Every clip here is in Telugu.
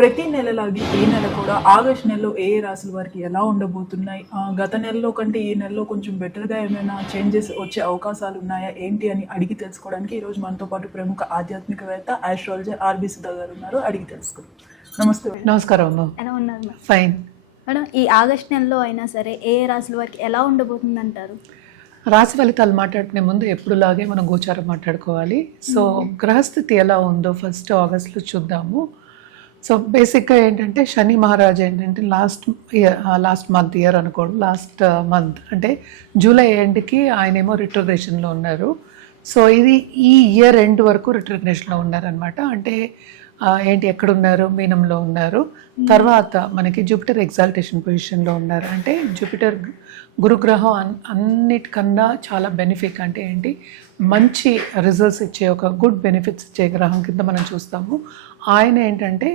ప్రతి నెలలాగే ఈ నెల కూడా ఆగస్ట్ నెలలో ఏ ఏ రాశుల వారికి ఎలా ఉండబోతున్నాయి, గత నెలలో కంటే ఈ నెలలో కొంచెం బెటర్గా ఏమైనా చేంజెస్ వచ్చే అవకాశాలు ఉన్నాయా ఏంటి అని అడిగి తెలుసుకోవడానికి ఈరోజు మనతో పాటు ప్రముఖ ఆధ్యాత్మికవేత్త ఆస్ట్రాలజర్ ఆర్బి సుధా గారు ఉన్నారు. అడిగి తెలుసుకుందాం. నమస్తే. నమస్కారం అమ్మ. ఎలా ఉన్నారు మేడం? ఫైన్ మేడం, ఈ ఆగస్ట్ నెలలో అయినా సరే ఏ ఏ రాశుల వారికి ఎలా ఉండబోతుంది అంటారు? రాశి ఫలితాలు మాట్లాడుకునే ముందు ఎప్పుడులాగే మనం గోచారం మాట్లాడుకోవాలి. సో గ్రహస్థితి ఎలా ఉందో ఫస్ట్ ఆగస్ట్లో చూద్దాము. సో బేసిక్గా ఏంటంటే శని మహారాజు ఏంటంటే లాస్ట్ మంత్ అనుకోండి, లాస్ట్ మంత్ అంటే జూలై ఎండ్కి ఆయనేమో రిట్రోగ్రేషన్లో ఉన్నారు. సో ఇది ఈ ఇయర్ ఎండ్ వరకు రిట్రోగ్రేషన్లో ఉన్నారనమాట. అంటే ఏంటి ఎక్కడున్నారు, మీనంలో ఉన్నారు. తర్వాత మనకి జూపిటర్ ఎగ్జాల్టేషన్ పొజిషన్లో ఉన్నారు. అంటే జూపిటర్ గురుగ్రహం అన్నిటికన్నా చాలా బెనిఫిట్, అంటే ఏంటి మంచి రిజల్ట్స్ ఇచ్చే ఒక గుడ్ బెనిఫిట్స్ ఇచ్చే గ్రహం కింద మనం చూస్తాము. ఆయన ఏంటంటే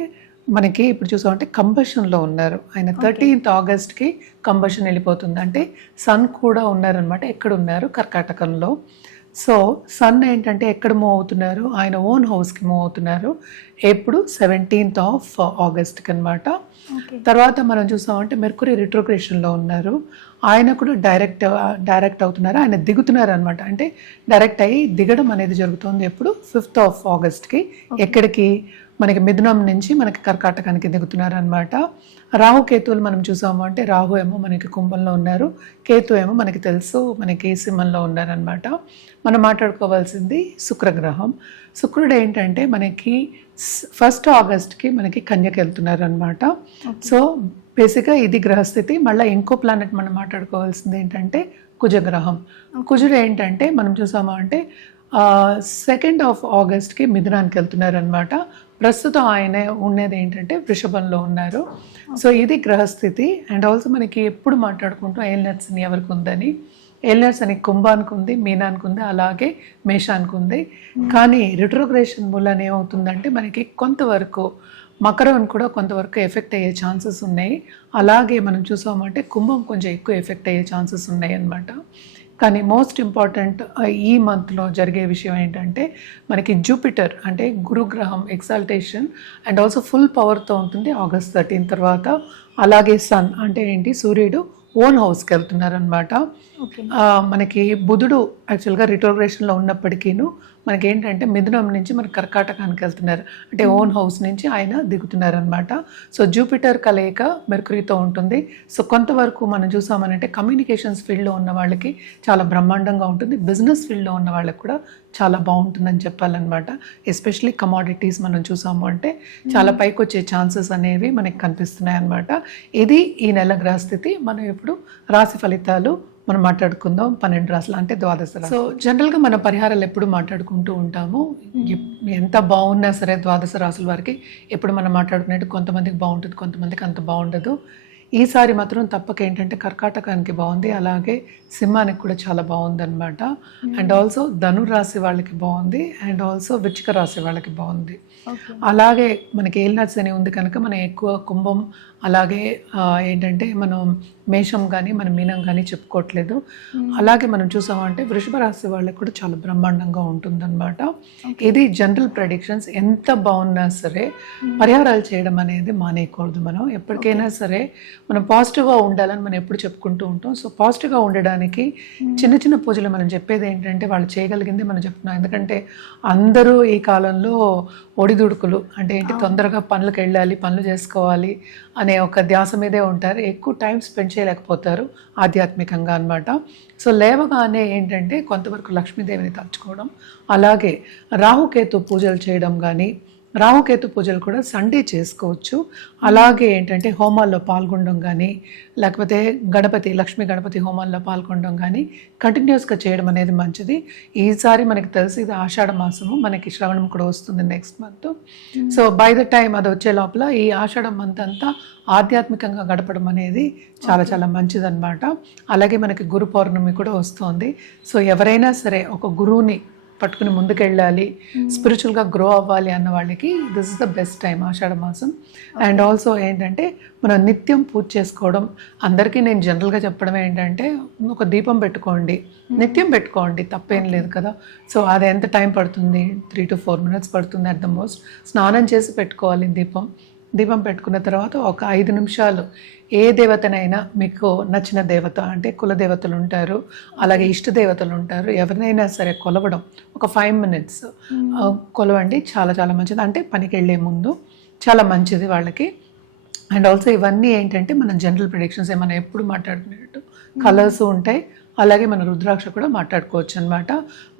మనకి ఇప్పుడు చూసామంటే కంబషన్లో ఉన్నారు. ఆయన 13th ఆగస్ట్కి కంబషన్ వెళ్ళిపోతుంది. అంటే సన్ కూడా ఉన్నారనమాట. ఎక్కడ ఉన్నారు? కర్కాటకంలో. సో సన్ ఏంటంటే ఎక్కడ మూవ్ అవుతున్నారు? ఆయన ఓన్ హౌస్కి మూవ్ అవుతున్నారు. ఎప్పుడు 17th ఆగస్ట్కి అనమాట. తర్వాత మనం చూసామంటే మెర్కురీ రిట్రోగ్రేషన్లో ఉన్నారు. ఆయన కూడా డైరెక్ట్ అవుతున్నారు. ఆయన దిగుతున్నారు అనమాట. అంటే డైరెక్ట్ అయ్యి దిగడం అనేది జరుగుతుంది ఎప్పుడు 5th ఆగస్ట్కి. ఎక్కడికి? మనకి మిథునం నుంచి మనకి కర్కాటకానికి దిగుతున్నారు అనమాట. రాహు కేతువులు మనం చూసాము అంటే రాహు ఏమో మనకి కుంభంలో ఉన్నారు, కేతు ఏమో మనకి తెలుసు మనకి సింహంలో ఉన్నారనమాట. మనం మాట్లాడుకోవాల్సింది శుక్రగ్రహం. శుక్రుడు ఏంటంటే మనకి 1st ఆగస్ట్కి మనకి కన్యకి వెళ్తున్నారు అనమాట. సో బేసిక్గా ఇది గ్రహస్థితి. మళ్ళీ ఇంకో ప్లానెట్ మనం మాట్లాడుకోవాల్సింది ఏంటంటే కుజగ్రహం. కుజుడు ఏంటంటే మనం చూసాము అంటే 2nd ఆగస్ట్కి మిథునానికి వెళ్తున్నారు అనమాట. ప్రస్తుతం ఆయన ఉన్నది ఏంటంటే వృషభంలో ఉన్నారు. సో ఇది గ్రహస్థితి. అండ్ ఆల్సో మనకి ఎప్పుడు మాట్లాడుకుంటాం ఏలినాట్స్ అని ఎవరికి ఉందని. ఏలినాట్స్ అని కుంభానికి ఉంది, మీనానికి ఉంది, అలాగే మేషానికి ఉంది. కానీ రిట్రోగ్రేషన్ మూలన ఏమవుతుందంటే మనకి కొంతవరకు మకరం కూడా కొంతవరకు ఎఫెక్ట్ అయ్యే ఛాన్సెస్ ఉన్నాయి. అలాగే మనం చూసామంటే కుంభం కొంచెం ఎక్కువ ఎఫెక్ట్ అయ్యే ఛాన్సెస్ ఉన్నాయి అన్నమాట. కానీ మోస్ట్ ఇంపార్టెంట్ ఈ మంత్లో జరిగే విషయం ఏంటంటే మనకి జూపిటర్ అంటే గురుగ్రహం ఎగ్జాల్టేషన్ అండ్ ఆల్సో ఫుల్ పవర్తో ఉంటుంది ఆగస్ట్ 13 తర్వాత. అలాగే సన్ అంటే ఏంటి సూర్యుడు ఓన్ హౌస్కి వెళ్తున్నారు అనమాట. మనకి బుధుడు యాక్చువల్గా రిట్రోగ్రేషన్లో ఉన్నప్పటికీను మనకి ఏంటంటే మిథునం నుంచి మనకి కర్కాటకానికి వెళ్తున్నారు. అంటే ఓన్ హౌస్ నుంచి ఆయన దిగుతున్నారు అనమాట. సో జూపిటర్ కలయిక మెర్కురీతో ఉంటుంది. సో కొంతవరకు మనం చూసామనంటే కమ్యూనికేషన్స్ ఫీల్డ్లో ఉన్న వాళ్ళకి చాలా బ్రహ్మాండంగా ఉంటుంది. బిజినెస్ ఫీల్డ్లో ఉన్న వాళ్ళకి కూడా చాలా బాగుంటుందని చెప్పాలన్నమాట. ఎస్పెషలీ కమాడిటీస్ మనం చూసాము అంటే చాలా పైకి వచ్చే ఛాన్సెస్ అనేవి మనకి కనిపిస్తున్నాయి అన్నమాట. ఇది ఈ నెల గ్రహస్థితి. మనం ఇప్పుడు రాశి ఫలితాలు మనం మాట్లాడుకుందాం. 12 రాశులు అంటే 12 రాశులు. సో జనరల్గా మన పరిహారాలు ఎప్పుడు మాట్లాడుకుంటూ ఉంటాము. ఎంత బాగున్నా సరే 12 రాశుల వారికి ఎప్పుడు మనం మాట్లాడుకునేట్టు కొంతమందికి బాగుంటుంది, కొంతమందికి అంత బాగుండదు. ఈసారి మాత్రం తప్పక ఏంటంటే కర్కాటకానికి బాగుంది, అలాగే సింహానికి కూడా చాలా బాగుంది అనమాట. అండ్ ఆల్సో ధనురాశి వాళ్ళకి బాగుంది, అండ్ ఆల్సో వృశ్చిక రాశి వాళ్ళకి బాగుంది. అలాగే మనకి ఏలినాట్స్ అని ఉంది కనుక మనం ఎక్కువ కుంభం అలాగే ఏంటంటే మనం మేషం కానీ మనం మీనం కానీ చెప్పుకోవట్లేదు. అలాగే మనం చూసామంటే వృషభ రాశి వాళ్ళకి కూడా చాలా బ్రహ్మాండంగా ఉంటుందన్నమాట. ఇది జనరల్ ప్రెడిక్షన్స్. ఎంత బాగున్నా సరే పరిహారాలు చేయడం అనేది మానేయకూడదు. మనం ఎప్పటికైనా సరే మనం పాజిటివ్గా ఉండాలని మనం ఎప్పుడు చెప్పుకుంటూ ఉంటాం. సో పాజిటివ్గా ఉండడానికి చిన్న చిన్న పూజలు మనం చెప్పేది ఏంటంటే వాళ్ళు చేయగలిగింది మనం చెప్తున్నాం. ఎందుకంటే అందరూ ఈ కాలంలో ఒడిదుడుకులు అంటే ఏంటి తొందరగా పనులకు వెళ్ళాలి, పనులు చేసుకోవాలి అనే ఒక ధ్యాస మీదే ఉంటారు. ఎక్కువ టైం స్పెండ్ చేయలేకపోతారు ఆధ్యాత్మికంగా అనమాట. సో లేవగానే ఏంటంటే కొంతవరకు లక్ష్మీదేవిని తలుచుకోవడం, అలాగే రాహుకేతు పూజలు చేయడం కానీ, రాహుకేతు పూజలు కూడా సండే చేసుకోవచ్చు. అలాగే ఏంటంటే హోమాల్లో పాల్గొనడం కానీ, లేకపోతే లక్ష్మీ గణపతి హోమాల్లో పాల్గొనడం కానీ కంటిన్యూస్గా చేయడం అనేది మంచిది. ఈసారి మనకి తెలిసి ఇది ఆషాఢ మాసము, మనకి శ్రవణం కూడా వస్తుంది next month. So by the time అది వచ్చే లోపల ఈ ఆషాఢ మంత్ అంతా ఆధ్యాత్మికంగా గడపడం అనేది చాలా చాలా మంచిదన్నమాట. అలాగే మనకి గురు పౌర్ణమి కూడా వస్తుంది. సో ఎవరైనా సరే ఒక గురువుని పట్టుకుని ముందుకెళ్ళాలి, స్పిరిచువల్గా గ్రో అవ్వాలి అన్న వాళ్ళకి this is the best time Ashadha మాసం. అండ్ ఆల్సో ఏంటంటే మనం నిత్యం పూజ చేసుకోవడం. అందరికీ నేను జనరల్గా చెప్పడం ఏంటంటే ఒక దీపం పెట్టుకోండి, నిత్యం పెట్టుకోండి, తప్పేం లేదు కదా. సో అది ఎంత టైం పడుతుంది? 3 to 4 minutes పడుతుంది అట్ ద మోస్ట్. స్నానం చేసి పెట్టుకోవాలి దీపం. దీపం పెట్టుకున్న తర్వాత ఒక 5 నిమిషాలు ఏ దేవతనైనా మీకు నచ్చిన దేవత అంటే కుల దేవతలు ఉంటారు, అలాగే ఇష్ట దేవతలు ఉంటారు, ఎవరినైనా సరే కొలవడం ఒక 5 minutes కొలవండి. చాలా చాలా మంచిది, అంటే పనికి వెళ్ళే ముందు చాలా మంచిది వాళ్ళకి. అండ్ ఆల్సో ఇవన్నీ ఏంటంటే మనం జనరల్ ప్రిడిక్షన్స్ మనం ఎప్పుడు మాట్లాడుకునేటట్టు కలర్స్ ఉంటాయి, అలాగే మన రుద్రాక్ష కూడా మాట్లాడుకోవచ్చు అనమాట.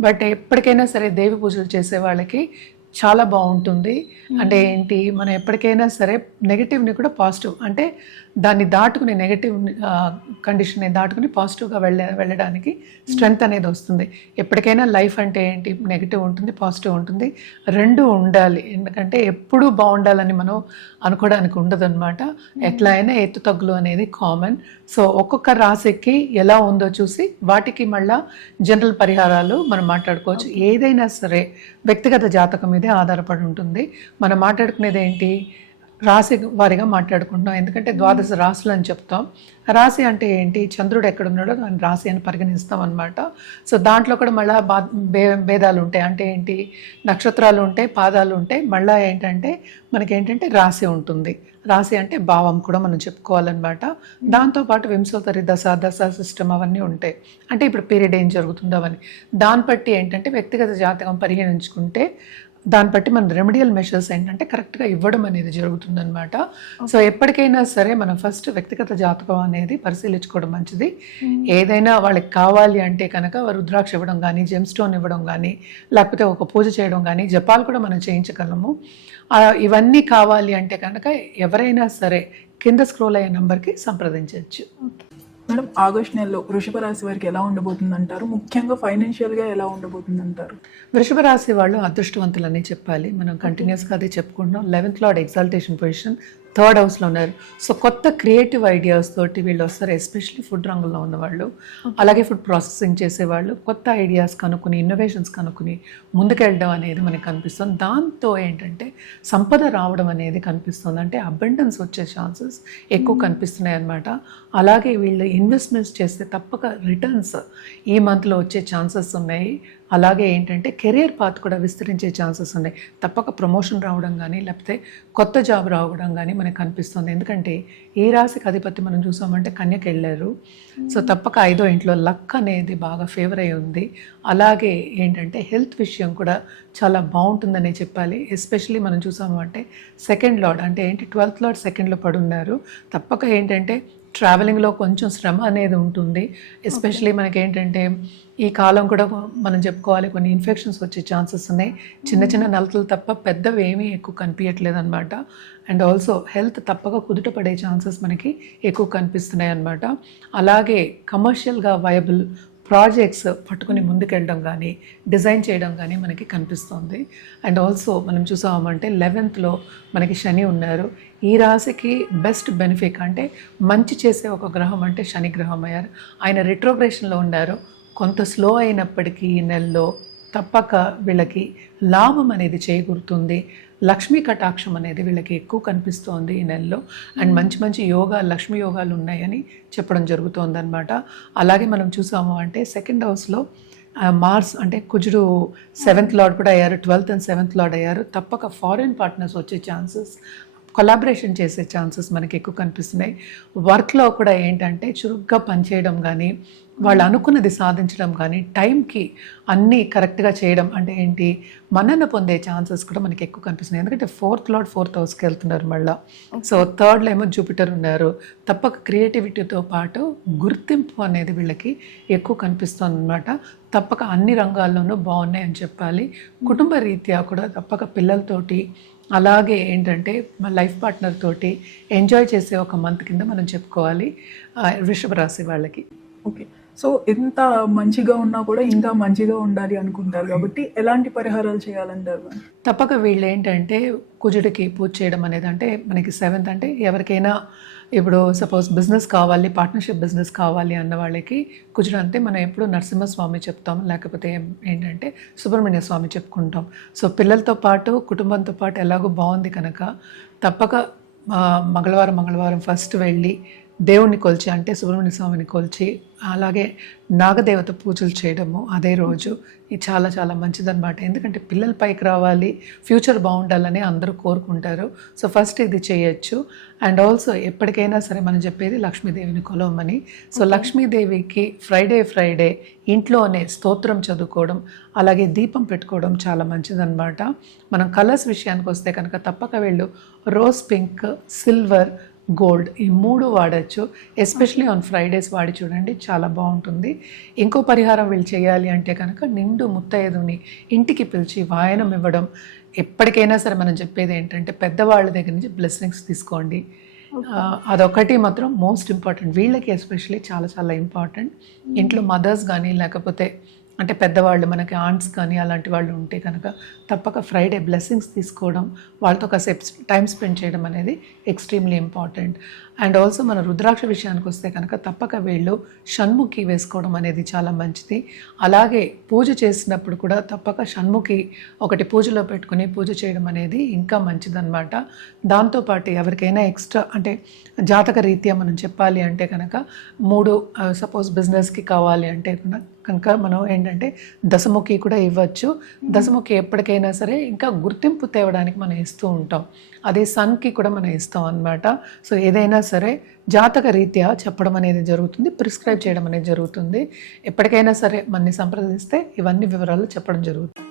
బట్ ఎప్పటికైనా సరే దేవి పూజలు చేసే వాళ్ళకి చాలా బాగుంటుంది. అంటే ఏంటి, మనం ఎప్పటికైనా సరే నెగిటివ్ని కూడా పాజిటివ్, అంటే దాన్ని దాటుకుని నెగిటివ్ కండిషన్ని దాటుకుని పాజిటివ్గా వెళ్ళడానికి స్ట్రెంగ్త్ అనేది వస్తుంది. ఎప్పటికైనా లైఫ్ అంటే ఏంటి, నెగిటివ్ ఉంటుంది, పాజిటివ్ ఉంటుంది, రెండు ఉండాలి. ఎందుకంటే ఎప్పుడూ బాగుండాలని మనం అనుకోవడానికి ఉండదు అనమాట. ఎట్లా అయినా ఎత్తు తగ్గులు అనేది కామన్. సో ఒక్కొక్క రాశికి ఎలా ఉందో చూసి వాటికి మళ్ళా జనరల్ పరిహారాలు మనం మాట్లాడుకోవచ్చు. ఏదైనా సరే వ్యక్తిగత జాతకం మీదే ఆధారపడి ఉంటుంది. మనం మాట్లాడుకునేది ఏంటి, రాశి వారిగా మాట్లాడుకుంటున్నాం, ఎందుకంటే ద్వాదశ రాశులు అని చెప్తాం. రాశి అంటే ఏంటి, చంద్రుడు ఎక్కడున్నాడో దాన్ని రాశి అని పరిగణిస్తాం అనమాట. సో దాంట్లో కూడా మళ్ళీ భేదాలు ఉంటాయి. అంటే ఏంటి, నక్షత్రాలు ఉంటాయి, పాదాలు ఉంటాయి, మళ్ళీ ఏంటంటే మనకేంటంటే రాశి ఉంటుంది. రాశి అంటే భావం కూడా మనం చెప్పుకోవాలన్నమాట. దాంతోపాటు వింశోత్తరి దశ సిస్టమ్ అవన్నీ ఉంటాయి. అంటే ఇప్పుడు పీరియడ్ ఏం జరుగుతుందో అవన్నీ దాన్ని బట్టి ఏంటంటే వ్యక్తిగత జాతకం పరిగణించుకుంటే దాన్ని బట్టి మన రెమెడియల్ మెషర్స్ ఏంటంటే కరెక్ట్గా ఇవ్వడం అనేది జరుగుతుందన్నమాట. సో ఎప్పటికైనా సరే మనం ఫస్ట్ వ్యక్తిగత జాతకం అనేది పరిశీలించుకోవడం మంచిది. ఏదైనా వాళ్ళకి కావాలి అంటే కనుక రుద్రాక్ష ఇవ్వడం కానీ, జెమ్ స్టోన్ ఇవ్వడం కానీ, లేకపోతే ఒక పూజ చేయడం కానీ, జపాలు కూడా మనం చేయించగలము. ఇవన్నీ కావాలి అంటే కనుక ఎవరైనా సరే కింద స్క్రోల్ అయ్యే నెంబర్కి సంప్రదించవచ్చు. మేడం, ఆగస్ట్ నెలలో వృషభ రాశి వారికి ఎలా ఉండబోతుంది అంటారు? ముఖ్యంగా ఫైనాన్షియల్గా ఎలా ఉండబోతుంది అంటారు? వృషభ రాశి వాళ్ళు అదృష్టవంతులని చెప్పాలి. మనం కంటిన్యూస్గా అదే చెప్పుకుంటున్నాం. 11th lord exaltation position, 3rd హౌస్లో ఉన్నారు. సో కొత్త క్రియేటివ్ ఐడియాస్ తోటి వీళ్ళు వస్తారు. ఎస్పెషల్లీ ఫుడ్ రంగంలో ఉన్నవాళ్ళు, అలాగే ఫుడ్ ప్రాసెసింగ్ చేసేవాళ్ళు కొత్త ఐడియాస్ కనుక్కుని, ఇన్నోవేషన్స్ కనుక్కుని ముందుకెళ్ళడం అనేది మనకు కనిపిస్తుంది. దాంతో ఏంటంటే సంపద రావడం అనేది కనిపిస్తుంది. అంటే అబండెన్స్ వచ్చే ఛాన్సెస్ ఎక్కువ కనిపిస్తున్నాయి అన్నమాట. అలాగే వీళ్ళు ఇన్వెస్ట్మెంట్స్ చేస్తే తప్పక రిటర్న్స్ ఈ మంత్లో వచ్చే ఛాన్సెస్ ఉన్నాయి. అలాగే ఏంటంటే కెరియర్ పాత్ కూడా విస్తరించే ఛాన్సెస్ ఉన్నాయి. తప్పక ప్రమోషన్ రావడం కానీ, లేకపోతే కొత్త జాబ్ రావడం కానీ మనకు కనిపిస్తుంది. ఎందుకంటే ఈ రాశికి అధిపతి మనం చూసామంటే కన్యకి వెళ్ళారు. సో తప్పక 5వ ఇంట్లో లక్ అనేది బాగా ఫేవర్ అయి ఉంది. అలాగే ఏంటంటే హెల్త్ విషయం కూడా చాలా బాగుంటుందనే చెప్పాలి. ఎస్పెషల్లీ మనం చూసాము అంటే 2nd లార్డ్ అంటే ఏంటి, 12th లార్డ్ 2ndలో పడున్నారు. తప్పక ఏంటంటే ట్రావెలింగ్లో కొంచెం శ్రమ అనేది ఉంటుంది. ఎస్పెషలీ మనకి ఏంటంటే ఈ కాలం కూడా మనం చెప్పుకోవాలి, కొన్ని ఇన్ఫెక్షన్స్ వచ్చే ఛాన్సెస్ ఉన్నాయి. చిన్న చిన్న నలతలు తప్ప పెద్దవి ఏమీ ఎక్కువ కనిపించట్లేదు అనమాట. అండ్ ఆల్సో హెల్త్ తప్పక కుదుట పడే ఛాన్సెస్ మనకి ఎక్కువ కనిపిస్తున్నాయి అన్నమాట. అలాగే కమర్షియల్గా వయబుల్ ప్రాజెక్ట్స్ పట్టుకుని ముందుకెళ్ళడం కానీ, డిజైన్ చేయడం కానీ మనకి కనిపిస్తుంది. అండ్ ఆల్సో మనం చూసామంటే 11thలో మనకి శని ఉన్నారు. ఈ రాశికి బెస్ట్ బెనిఫిట్ అంటే మంచి చేసే ఒక గ్రహం అంటే శని గ్రహం అయ్యారు. ఆయన రిట్రోగ్రేషన్లో ఉన్నారు. కొంత స్లో అయినప్పటికీ ఈ నెలలో తప్పక వీళ్ళకి లాభం అనేది చేకూరుతుంది. లక్ష్మీ కటాక్షం అనేది వీళ్ళకి ఎక్కువ కనిపిస్తోంది ఈ నెలలో. అండ్ మంచి మంచి యోగాలు, లక్ష్మీ యోగాలు ఉన్నాయని చెప్పడం జరుగుతోంది అనమాట. అలాగే మనం చూసాము అంటే 2nd హౌస్లో మార్స్ అంటే కుజుడు 7th లార్డ్ కూడా అయ్యారు, 12th and 7th లార్డ్ అయ్యారు. తప్పక ఫారిన్ పార్ట్నర్స్ వచ్చే ఛాన్సెస్, కొలాబరేషన్ చేసే ఛాన్సెస్ మనకి ఎక్కువ కనిపిస్తున్నాయి. వర్క్లో కూడా ఏంటంటే చురుగ్గా పనిచేయడం కానీ, వాళ్ళు అనుకున్నది సాధించడం కానీ, టైంకి అన్నీ కరెక్ట్గా చేయడం అంటే ఏంటి, మన్నన పొందే ఛాన్సెస్ కూడా మనకి ఎక్కువ కనిపిస్తున్నాయి. ఎందుకంటే 4th లార్డ్ 4th హౌస్కి వెళ్తున్నారు మళ్ళీ. సో 3rdలో ఏమో జూపిటర్ ఉన్నారు. తప్పక క్రియేటివిటీతో పాటు గుర్తింపు అనేది వీళ్ళకి ఎక్కువ కనిపిస్తుంది అనమాట. తప్పక అన్ని రంగాల్లోనూ బాగున్నాయి అని చెప్పాలి. కుటుంబ రీత్యా కూడా తప్పక పిల్లలతోటి, అలాగే ఏంటంటే మా లైఫ్ పార్ట్నర్ తోటి ఎంజాయ్ చేసే ఒక మంత్ కింద మనం చెప్పుకోవాలి వృషభ రాశి వాళ్ళకి. ఓకే, సో ఎంత మంచిగా ఉన్నా కూడా ఇంకా మంచిగా ఉండాలి అనుకుంటారు కాబట్టి ఎలాంటి పరిహారాలు చేయాలంటారు? తప్పక వీళ్ళు ఏంటంటే కుజుడికి పూజ చేయడం అనేది, అంటే మనకి 7th అంటే ఎవరికైనా ఇప్పుడు సపోజ్ బిజినెస్ కావాలి, పార్ట్నర్షిప్ బిజినెస్ కావాలి అన్న వాళ్ళకి కుజుడు అంటే మనం ఎప్పుడు నరసింహస్వామి చెప్తాం, లేకపోతే ఏంటంటే సుబ్రహ్మణ్య స్వామి చెప్పుకుంటాం. సో పిల్లలతో పాటు కుటుంబంతో పాటు ఎలాగో బాగుంది కనుక తప్పక మంగళవారం ఫస్ట్ వెళ్ళి దేవుణ్ణి కొలిచి అంటే సుబ్రహ్మణ్య స్వామిని కొలిచి అలాగే నాగదేవత పూజలు చేయడము అదే రోజు ఇది చాలా చాలా మంచిదన్నమాట. ఎందుకంటే పిల్లలు పైకి రావాలి, ఫ్యూచర్ బాగుండాలని అందరూ కోరుకుంటారు. సో ఫస్ట్ ఇది చేయొచ్చు. అండ్ ఆల్సో ఎప్పటికైనా సరే మనం చెప్పేది లక్ష్మీదేవిని కొలవమని. సో లక్ష్మీదేవికి ఫ్రైడే ఇంట్లోనే స్తోత్రం చదువుకోవడం అలాగే దీపం పెట్టుకోవడం చాలా మంచిదన్నమాట. మనం కలర్స్ విషయానికి వస్తే కనుక తప్పక వీళ్ళు రోజ్ పింక్, సిల్వర్, గోల్డ్ ఈ 3 వాడచ్చు. ఎస్పెషలీ ఆన్ ఫ్రైడేస్ వాడి చూడండి, చాలా బాగుంటుంది. ఇంకో పరిహారం వీళ్ళు చేయాలి అంటే కనుక నిండు ముత్తైదుని ఇంటికి పిలిచి వాయనం ఇవ్వడం. ఎప్పటికైనా సరే మనం చెప్పేది ఏంటంటే పెద్దవాళ్ళ దగ్గర నుంచి బ్లెస్సింగ్స్ తీసుకోండి. అదొకటి మాత్రం మోస్ట్ ఇంపార్టెంట్, వీళ్ళకి ఎస్పెషలీ చాలా చాలా ఇంపార్టెంట్. ఇంట్లో మదర్స్ కానీ లేకపోతే అంటే పెద్దవాళ్ళు మనకి ఆంట్స్ కానీ అలాంటి వాళ్ళు ఉంటే కనుక తప్పక ఫ్రైడే బ్లెస్సింగ్స్ తీసుకోవడం, వాళ్ళతో కాసేపు టైం స్పెండ్ చేయడం అనేది ఎక్స్ట్రీమ్లీ ఇంపార్టెంట్. అండ్ ఆల్సో మన రుద్రాక్ష విషయానికి వస్తే కనుక తప్పక వీళ్ళు షణ్ముఖి వేసుకోవడం అనేది చాలా మంచిది. అలాగే పూజ చేసినప్పుడు కూడా తప్పక షణ్ముఖి ఒకటి పూజలో పెట్టుకుని పూజ చేయడం అనేది ఇంకా మంచిదన్నమాట. దాంతోపాటు ఎవరికైనా ఎక్స్ట్రా అంటే జాతక రీత్యా మనం చెప్పాలి అంటే కనుక 3 సపోజ్ బిజినెస్కి కావాలి అంటే కనుక మనం ఏంటంటే దశముఖి కూడా ఇవ్వచ్చు. దశముఖి ఎప్పటికైనా సరే ఇంకా గుర్తింపు తేవడానికి మనం ఇస్తూ ఉంటాం. అదే సన్కి కూడా మనం ఇస్తాం అన్నమాట. సో ఏదైనా సరే జాతక రీత్యా చెప్పడం అనేది జరుగుతుంది, ప్రిస్క్రైబ్ చేయడం అనేది జరుగుతుంది. ఎప్పటికైనా సరే మనని సంప్రదిస్తే ఇవన్నీ వివరాలు చెప్పడం జరుగుతుంది.